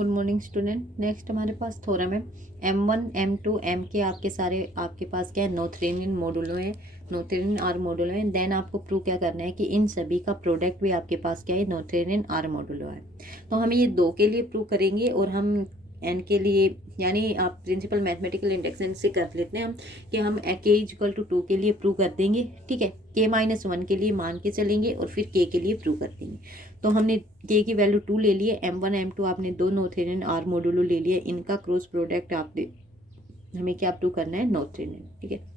Good morning student. Next हमारे पास theorem है M1 M2 M के आपके सारे आपके पास क्या है, नोथेरियन मॉडुलो है, नोथेरियन आर मॉडुलो है। देन आपको प्रूव क्या करना है कि इन सभी का प्रोडक्ट भी आपके पास क्या है, नोथेरियन आर मॉडुलो है। तो हम ये दो के लिए प्रूव करेंगे और हम एन के लिए यानी आप प्रिंसिपल मैथमेटिकल इंडक्शन से कर लेते हैं हम कि हम के इक्वल टू 2 के लिए प्रूव कर देंगे। ठीक है, k-1 के लिए मान के चलेंगे और फिर k के लिए प्रूव कर देंगे। तो हमने k की वैल्यू 2 ले लिए, M1 M2 आपने दो नोथेरियन आर मॉडुलो ले लिए, इनका क्रॉस प्रोडक्ट आपने हमें क्या प्रूव करना है, नोथेरियन। ठीक है,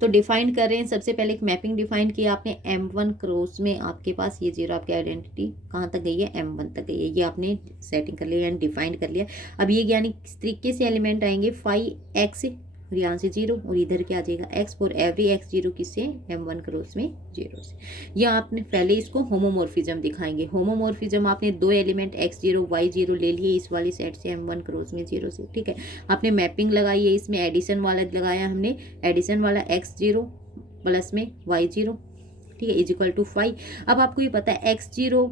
तो डिफाइन कर रहे हैं। सबसे पहले एक मैपिंग डिफाइन किया आपने M1 क्रॉस में आपके पास ये जीरो आपकी आइडेंटिटी कहाँ तक गई है, M1 तक गई है। ये आपने सेटिंग कर लिया यानी डिफाइन कर लिया। अब ये यानी किस तरीके से एलिमेंट आएंगे, 5x और यहाँ से 0 और इधर क्या आ जाएगा x फॉर एवरी x 0 किससे, M1 क्रॉस में 0 से। या आपने पहले इसको होमोमॉर्फिज्म दिखाएंगे। होमोमॉर्फिज्म आपने दो एलिमेंट x0 y0 ले लिए इस वाली सेट से M1 क्रॉस में 0 से। ठीक है, आपने मैपिंग लगाई है, इसमें एडिशन वाला लगाया हमने, एडिशन वाला x0 प्लस में y0, ठीक है, इज इक्वल टू 5। अब आपको ये पता है x0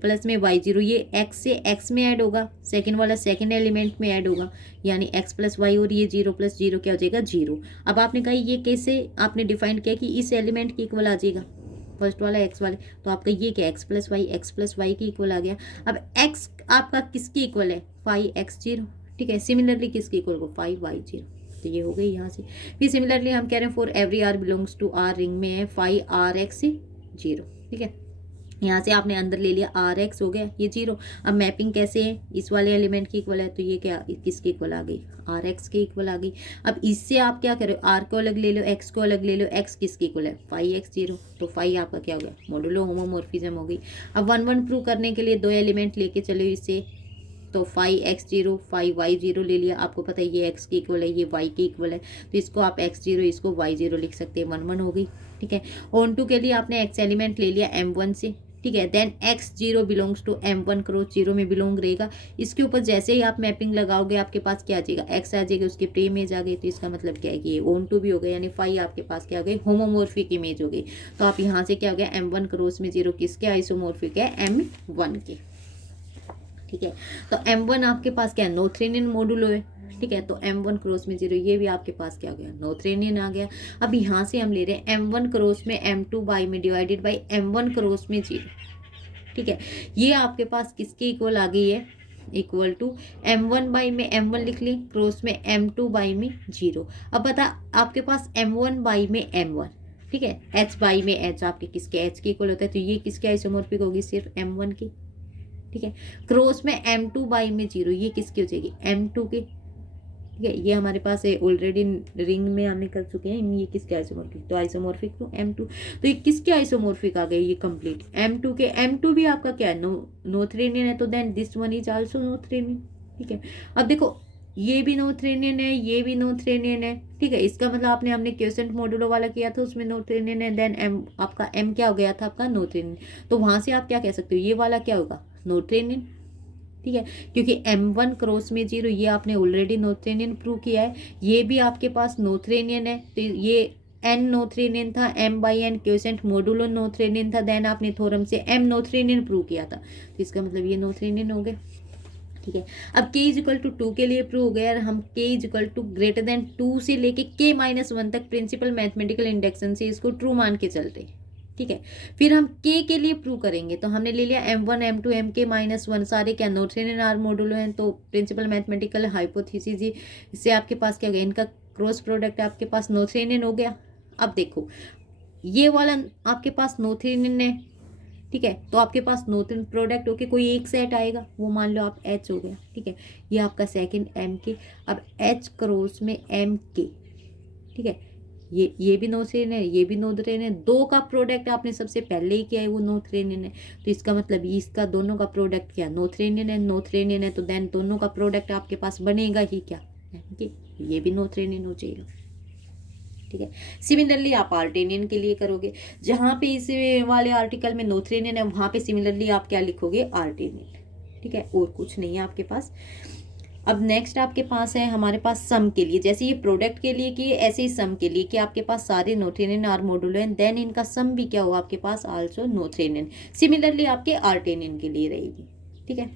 प्लस में y0 ये x से x में ऐड होगा, सेकंड वाला सेकंड एलिमेंट में ऐड होगा, यानी x प्लस वाई और ये 0 प्लस 0 क्या हो जाएगा, 0। अब आपने कहा ये कैसे आपने डिफाइन किया कि इस एलिमेंट के इक्वल आ जाएगा, फर्स्ट वाला x वाले, तो आपका ये क्या x प्लस वाई के इक्वल आ गया। अब x आपका किसके इक्वल है, 5x0। ठीक है, सिमिलरली किसके इक्वल को, 5y0। तो ये हो गई यहाँ से। फिर सिमिलरली हम कह रहे हैं for every R belongs to R ring में है 5rx0। ठीक है, यहाँ से आपने अंदर ले लिया rx हो गया ये 0। अब मैपिंग कैसे है, इस वाले एलिमेंट की इक्वल है, तो ये क्या किसके इक्वल आ गई, rx के इक्वल आ गई। अब इससे आप क्या करो, r को अलग ले लो, x को अलग ले लो, x किसके इक्वल है, 5x0। तो 5 आपका क्या हो गया, मॉडुलो होमोमॉर्फिज्म हो गई। अब 1 प्रूव करने के लिए दो एलिमेंट लेके चलो इससे, तो 5x0 5y0 ले लिया। आपको पता है ये x के इक्वल है, ये y के इक्वल है, तो इसको आप x0 इसको y0 लिख सकते हैं, 1 हो गई। ठीक है, ऑन टू के लिए आपने x एलिमेंट ले लिया M1 से। ठीक है, then x0 belongs to M1 cross 0 में बिलोंग रहेगा। इसके ऊपर जैसे ही आप मैपिंग लगाओगे आपके पास क्या आ जाएगा, x आ जाएगा, उसकी प्री इमेज आ गई। तो इसका मतलब क्या है कि ये ऑन टू भी हो गया, यानी 5 आपके पास क्या हो गई, होमोमॉर्फिक इमेज हो गई। तो आप यहाँ से क्या हो गया, M1 क्रॉस में 0 किसके आइसोमॉर्फिक है, M1 के। ठीक है, तो M1 आपके पास क्या है, नोथेरियन मॉडुलो है। ठीक है, तो M1 क्रॉस में 0 ये भी आपके पास क्या हो गया, नोथेरियन आ गया। अब यहाँ से हम ले रहे हैं M1 क्रॉस में M2 बाई में डिवाइडेड बाई M1 क्रॉस में 0। ठीक है, ये आपके पास किसके इक्वल आ गई है, इक्वल टू M1 बाई में M1 लिख ली, क्रॉस में M2 बाई में 0। अब बता आपके पास M1 बाई में M1, ठीक है, H बाई में H आपके किसके, H के इक्वल होता है, तो ये किसके आइसोमॉर्फिक होगी, सिर्फ M1 की। ठीक है, क्रॉस में M2 बाई में 0, ये किसकी हो जाएगी, M2 की। ठीक है, ये हमारे पास है ऑलरेडी रिंग में हमने कर चुके हैं, ये किसके आइसोमॉर्फिक, तो आइसोमॉर्फिक तो M2। तो ये किसके आइसोमॉर्फिक आ गए, ये कंप्लीट M2 के। M2 भी आपका क्या है, नोथेरियन है, तो then this one is also Noetherian. ठीक है, अब देखो ये भी नोथेरियन है, ये भी नोथेरियन है। ठीक है, इसका मतलब आपने हमने क्वेश्चन मॉडुलो वाला किया था उसमें नोथेरियन है, देन M आपका M क्या हो गया था, आपका नोथेरियन। तो वहां से आप क्या कह सकते हो, ये वाला क्या होगा, नोथेरियन। ठीक है, क्योंकि M1 क्रॉस में 0 ये आपने ऑलरेडी नोथेरियन प्रूव किया है, ये भी आपके पास नोथेरियन है। तो ये n नोथेरियन था, m by n quiescent modulo Noetherian था, देन आपने थ्योरम से m नोथेरियन प्रूव किया था, तो इसका मतलब ये नोथेरियन हो गए। ठीक है, अब k इज इक्वल टू 2 के लिए प्रूव हो गया, और हम k is equal to greater than 2 से लेके k-1 तक प्रिंसिपल मैथमेटिकल इंडक्शन से इसको ट्रू मान के चलते हैं। ठीक है, फिर हम k के लिए प्रूव करेंगे, तो हमने ले लिया M1 M2 Mk-1 सारे क्या नोथेरियन आर मॉडुलो हैं, तो प्रिंसिपल मैथमेटिकल हाइपोथेसिस इससे आपके पास क्या गया, इनका क्रॉस प्रोडक्ट आपके पास नोथेरियन हो गया। अब देखो ये वाला आपके पास नोथेरियन है। ठीक है, तो आपके पास नोथेरियन प्रोडक्ट होके कोई एक सेट आएगा, वो मान लो आप H हो गया। ठीक है, ये आपका सेकंड M के। अब H क्रॉस में M के। ठीक है, ये भी नोथेरियन है, ये भी नोथेरियन है, दो का प्रोडक्ट आपने सबसे पहले ही किया है, वो नोथेरियन है। तो इसका मतलब इसका दोनों का प्रोडक्ट क्या, नोथेरियन है, नोथेरियन है, तो देन दोनों का प्रोडक्ट आपके पास बनेगा ही क्या, कि ये भी नोथेरियन हो जाएगा। ठीक है, सिमिलरली आप आर्टेनियन के लिए करोगे, जहाँ पे इस वाले आर्टिकल में नोथेरियन है वहाँ पे सिमिलरली आप क्या लिखोगे, आर्टेनियन। ठीक है, और कुछ नहीं है आपके पास। अब नेक्स्ट आपके पास है हमारे पास सम के लिए, जैसे ये प्रोडक्ट के लिए कि ऐसे ही सम के लिए कि आपके पास सारे नोथेरियन आर मॉडुलो हैं, देन इनका सम भी क्या होगा आपके पास, आल्सो नोथेरियन। सिमिलरली आपके आर्टेनियन के लिए रहेगी। ठीक है,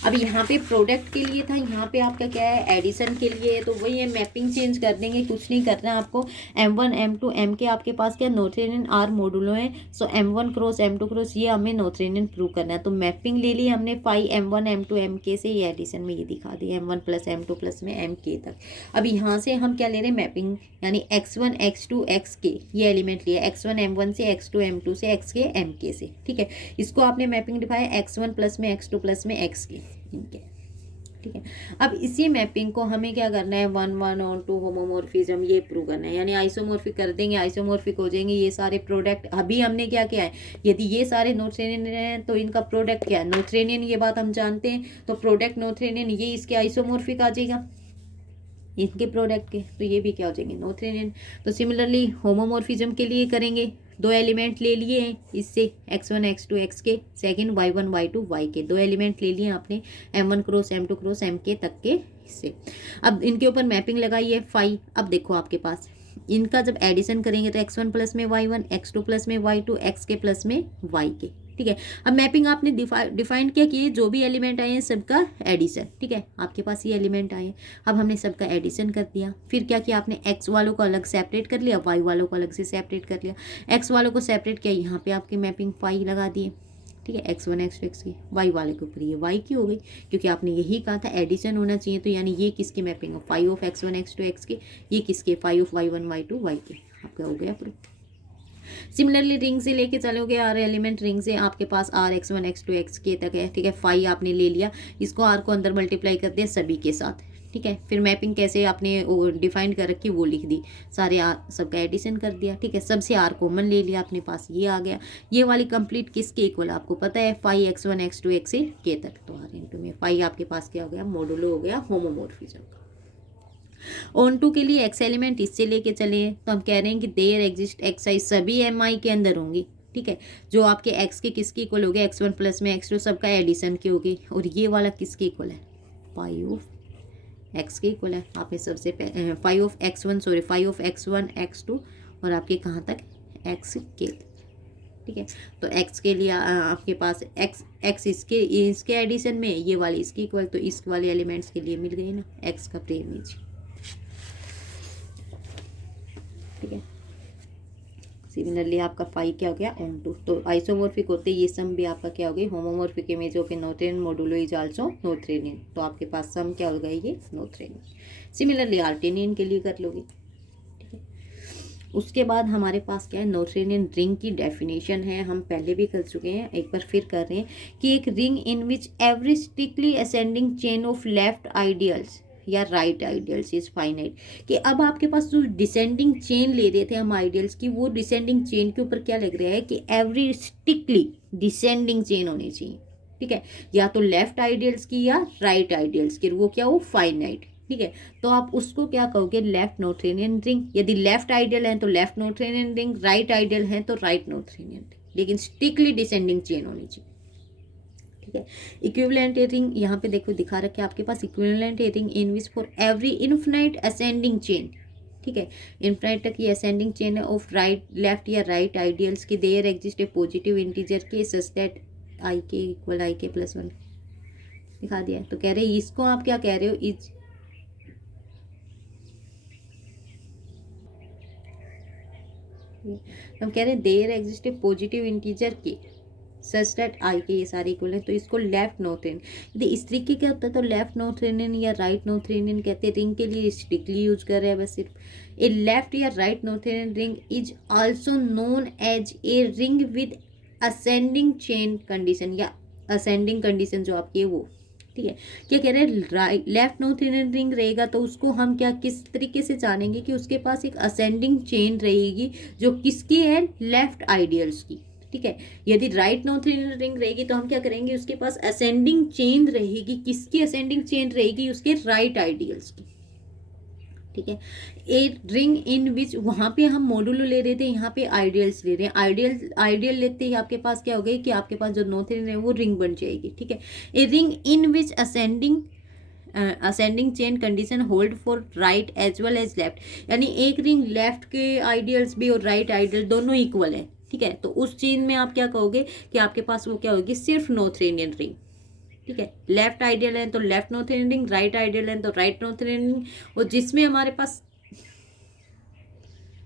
अब यहाँ पे प्रोडक्ट के लिए था, यहाँ पे आपका क्या है एडिशन के लिए है, तो वही है, मैपिंग चेंज कर देंगे, कुछ नहीं करना है आपको। M1 M2 MK आपके पास क्या नोथेरियन आर मॉडुलो है, सो M1 क्रॉस M2 क्रॉस ये हमें नोथेरियन प्रूव करना है। तो मैपिंग ले ली हमने फाई M1 M2 MK से, ये एडिशन में ये दिखा दी M1 प्लस M2 प्लस में MK तक। अब यहाँ से हम क्या ले रहे हैं मैपिंग, यानी X1 X2 XK ये एलिमेंट लिया, X1 M1 से X2 M2 से XK MK से, ठीक है। इसको आपने मैपिंग दिखाया X1 प्लस में X2 प्लस में XK इनके, ठीक है। अब इसी मैपिंग को हमें क्या करना है 1 1 और 2 होमोमॉर्फिज्म ये प्रूव करना है, यानी आइसोमॉर्फिक कर देंगे, आइसोमॉर्फिक हो जाएंगे ये सारे प्रोडक्ट। अभी हमने क्या किया है, यदि ये सारे नोथेरियन हैं तो इनका प्रोडक्ट क्या है नोथेरियन, ये बात हम जानते हैं। तो प्रोडक्ट नोथेरियन ये इसके आइसोमॉर्फिक आ जाएगा इनके प्रोडक्ट के, तो ये भी क्या हो जाएंगे नोथेरियन। तो सिमिलरली होमोमॉर्फिज्म के लिए करेंगे, दो एलिमेंट ले लिए हैं इससे X1 X2 XK, second Y1 Y2 YK, दो एलिमेंट ले लिए आपने M1 cross M2 cross MK तक के हिस्से। अब इनके ऊपर मैपिंग लगाई है फाई। अब देखो आपके पास इनका जब एडिशन करेंगे तो X1 प्लस में Y1, X2 प्लस में Y2, XK प्लस में YK, ठीक है। अब मैपिंग आपने डिफाइन किया कि जो भी एलिमेंट आए हैं सबका एडिशन, ठीक है। आपके पास ये एलिमेंट आए, अब हमने सबका एडिशन कर दिया। फिर क्या किया आपने एक्स वालों को अलग सेपरेट कर लिया, वाई वालों को अलग से सेपरेट कर लिया। एक्स वालों को सेपरेट किया, यहाँ पे आपकी मैपिंग फाई लगा दिए, ठीक है। X1 X2 X की, वाई वाले के ऊपर ये वाई की हो गई, क्योंकि आपने यही कहा था एडिशन होना चाहिए। तो यानी ये किसकी मैपिंग है phi of X1 X2 X की, ये किसके phi of Y1 Y2 Y के, आपका हो गया प्रूफ। सिमिलरली रिंग से लेके चलोगे आर एलिमेंट रिंग से आपके पास R X1 X2 XK तक है, ठीक है। फाई आपने ले लिया, इसको R को अंदर मल्टीप्लाई कर दिया सभी के साथ, ठीक है। फिर मैपिंग कैसे आपने डिफाइन कर रखी वो लिख दी, सारे R सबका एडिशन कर दिया, ठीक है। सबसे R कॉमन ले लिया अपने पास, ये आ गया। ये वाली कंप्लीट किसके इक्वल आपको पता है फाई X1 X2 XK तक, तो R इंटू में फाई आपके पास क्या हो गया मॉडुलो हो गया होमोमॉर्फिज्म का। ऑन टू के लिए एक्स एलिमेंट इससे लेके चले हैं, तो हम कह रहे हैं कि देयर एग्जिस्ट एक्स आई सभी MI के अंदर होंगी, ठीक है। जो आपके एक्स के किसके इक्वल हो गए X1 प्लस में X2 सबका एडिशन के हो गई, और ये वाला किसके इक्वल है फाई ऑफ एक्स के इक्वल है। आपने सबसे phi of X1 sorry phi of X1 X2 और आपके कहाँ तक एक्स के, ठीक है। तो एक्स के लिए आपके पास एक्स इसके एडिशन में, ये वाली इसके इक्वल, तो इस वाले एलिमेंट्स के लिए मिल गई ना एक्स का प्री इमेज, ठीक है। सिमिलरली आपका फाई क्या हो गया ऑन टू, तो आइसोमॉर्फिक होते ये सम भी आपका क्या हो गई homomorphic image of A Noetherian modulo is also Noetherian, तो आपके पास सम क्या हो गई ये नोथेरियन। सिमिलरली आर्टेनियन के लिए कर लोगे, ठीक है। उसके बाद हमारे पास क्या है नोथेरियन रिंग की डेफिनेशन है, हम पहले भी कर चुके हैं, एक बार फिर कर रहे हैं कि एक ring in which every strictly ascending chain of left ideals या राइट आइडियल्स इज फाइनाइट, कि अब आपके पास जो डिसेंडिंग चेन ले रहे थे हम आइडियल्स की, वो डिसेंडिंग चेन के ऊपर क्या लग रहा है कि एवरी स्ट्रिक्टली डिसेंडिंग चेन होनी चाहिए, ठीक है। या तो लेफ्ट आइडियल्स की या राइट आइडियल्स की, वो क्या हो फाइनाइट, ठीक है। तो आप उसको क्या कहोगे लेफ्ट नोथेरियन रिंग। यदि लेफ्ट आइडियल है तो left Noetherian ring, right ideal है तो राइट नोथेरियन रिंग, लेकिन स्ट्रिक्टली डिसेंडिंग चेन होनी चाहिए, ठीक है। इक्विवेलेंट रिंग यहाँ पे देखो दिखा रखे आपके पास, equivalent ring in which for every infinite ascending chain, ठीक है। इनफिनाइट तक ये असेंडिंग चेन है ऑफ राइट लेफ्ट या राइट आइडियल्स की, there exist a positive integer के सच दैट आई के इक्वल आई के प्लस 1 दिखा दिया। तो कह रहे हैं इसको आप क्या कह रहे हो इज, हम कह रहे हैं there exist a positive integer के सच दैट आई के ये सारे इक्वल है, तो इसको लेफ्ट नोथेरियन। यदि इस तरीके क्या होता है तो लेफ्ट नोथेरियन या राइट नोथेरियन कहते हैं, रिंग के लिए स्ट्रिक्टली यूज कर रहे हैं बस सिर्फ। ए लेफ्ट या right Noetherian ring is also known as a ring with ascending chain condition, या असेंडिंग कंडीशन जो आपकी है वो, ठीक है। क्या कह रहे हैं राइट लेफ्ट नोथेरियन रिंग रहेगा तो उसको हम क्या किस तरीके से जानेंगे कि उसके पास एक असेंडिंग चेन रहेगी जो किसकी है लेफ्ट आइडियल्स की, ठीक है। यदि राइट नोथेरियन रिंग रहेगी तो हम क्या करेंगे उसके पास असेंडिंग चेन रहेगी, किसकी असेंडिंग चेन रहेगी उसके राइट आइडियल्स की, ठीक है। ए रिंग इन विच वहाँ पे हम मॉडुलो ले रहे थे, यहाँ पे आइडियल्स ले रहे हैं, आइडियल लेते ही आपके पास क्या हो गई कि आपके पास जो नोथेरियन है वो रिंग बन जाएगी, ठीक है। A ring in which ascending chain condition hold for right as well as left, यानी एक रिंग लेफ्ट के आइडियल्स भी और राइट आइडियल दोनों इक्वल है, ठीक है। तो उस चीज में आप क्या कहोगे कि आपके पास वो क्या होगी सिर्फ नोथेरियन रिंग, ठीक है। लेफ्ट आइडियल लेंथ तो left north ring, right ideal length तो राइट नॉर्थ रिंग, और जिसमें हमारे पास